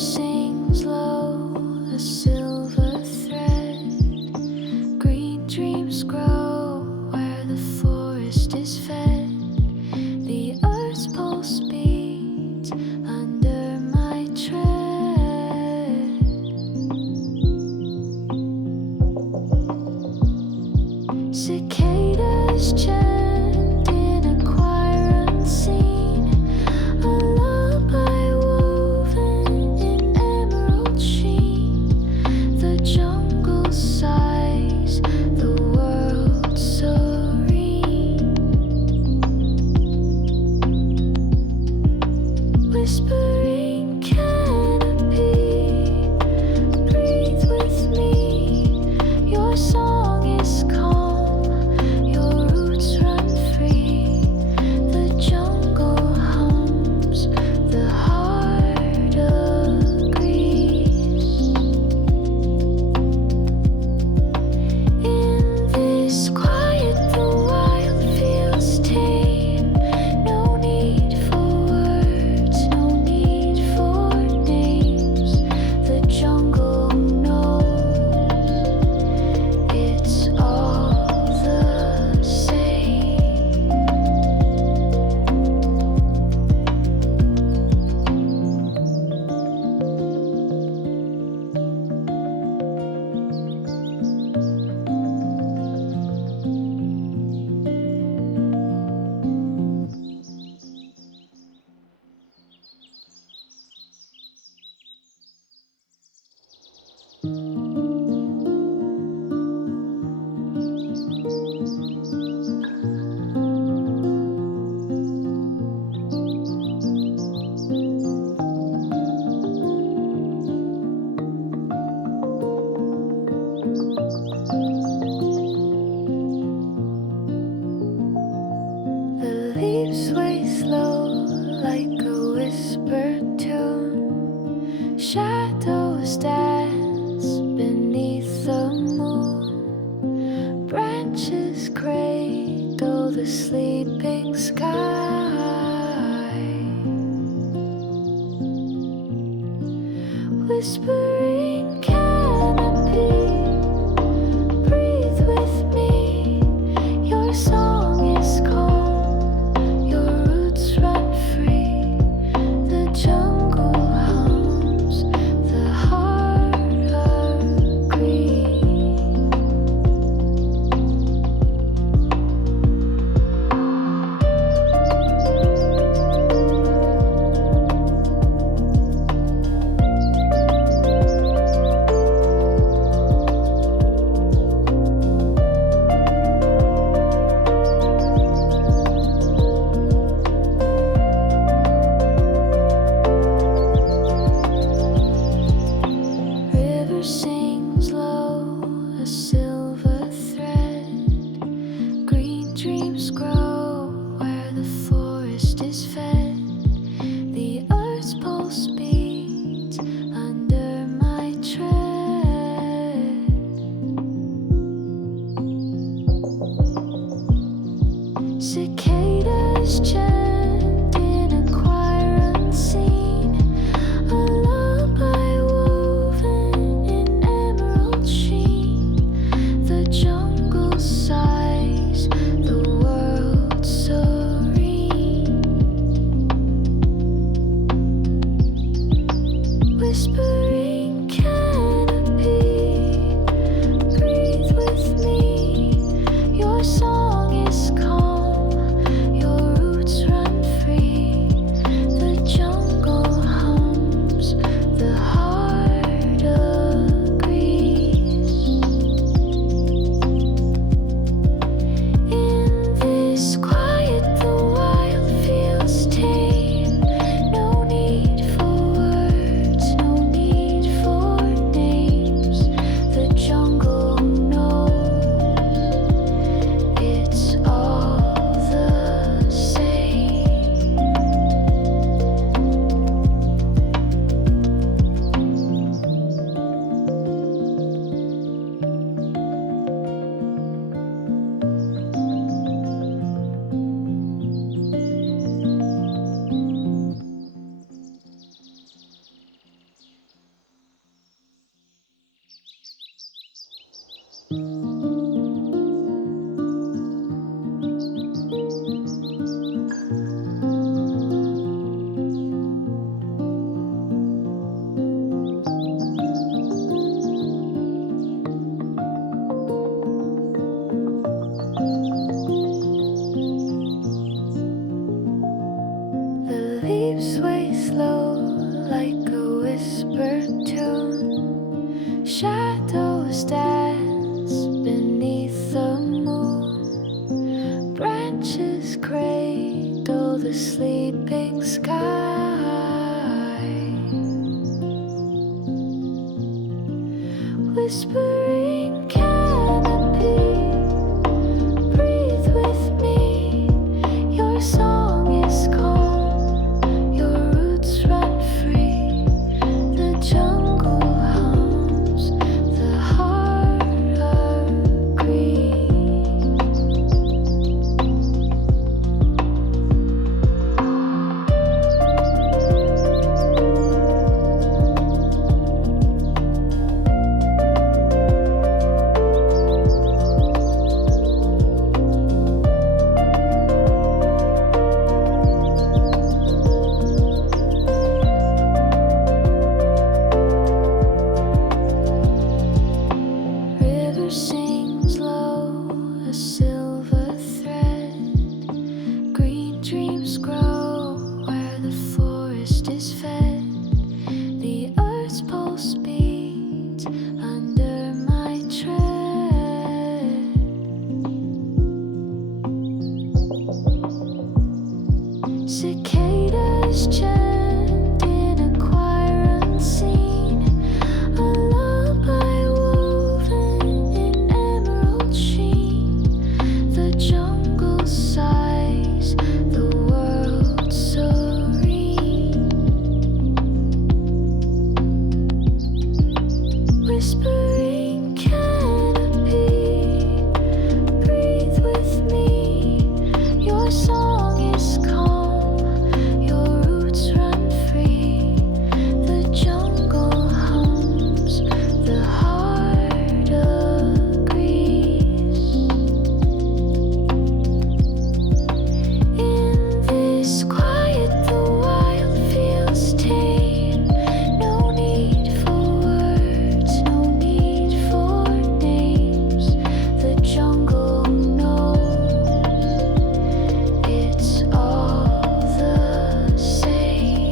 sings low, a silver thread. Green dreams grow where the forest is fed. The earth's pulse beats under my tread. Cicadas chant in a choir unseen, a lullaby woven in emerald sheen. The jungle sighs, the world serene. Whispering canopy, breathe with me. Your song is calm, your roots run free. The jungle hums, the heart agrees. In this quiet, the wild feels tame. No need for words, no need for names. The jungle knows it's all the same. The leaves sway slow like a whispered tune. Shadows dance beneath the moon. Branches cradle the sleeping sky. Whispering canopy, breathe with me. Your song is calm, your roots run free. The jungle hums, the heart agrees. River sings low, a silver thread. Green dreams grow where the forest is fed. The earth's pulse beats under my tread. Cicadas chant in a choir unseen, a lullaby woven in emerald sheen. The jungle sighs, the world serene. Whispering canopy, breathe with me. Your song is calm, your roots run free. The jungle hums, the heart agrees. In this quiet, the wild feels tame. No need for words, no need whispering canopy. Breathe with me, your song is calm, your roots run free. The jungle hums, the heart agrees. River sings low, a silver thread. Green dreams grow where the forest is fed. The earth's pulse beats under my tread. Cicadas chant in a choir unseen, a lullaby woven in emerald sheen. The jungle sighs, the world serene. Whispering canopy, breathe with me, your song is calm, your roots run free. The jungle hums, the heart agrees. In this quiet, the wild feels tame. No need for words, no need for names. The jungle knows it's all the same.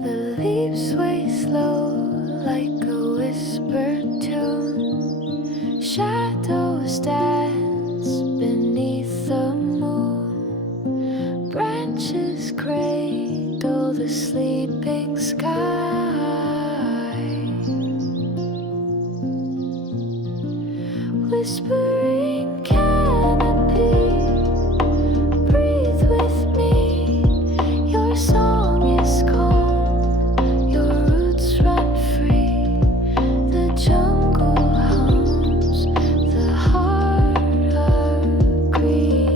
The leaves sway slow like a whispered tune. Shadows dance beneath the moon. Branches cradle the sleeping sky. Whispering canopy, breathe with me, your song is calm, your roots run free. The jungle hums, the heart agrees.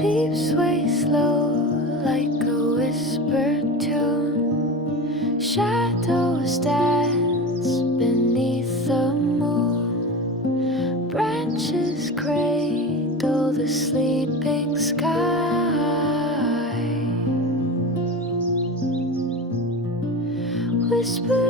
Leaves sway slow like a whispered tune. Shadows dance beneath the moon. Branches cradle the sleeping sky. Whisper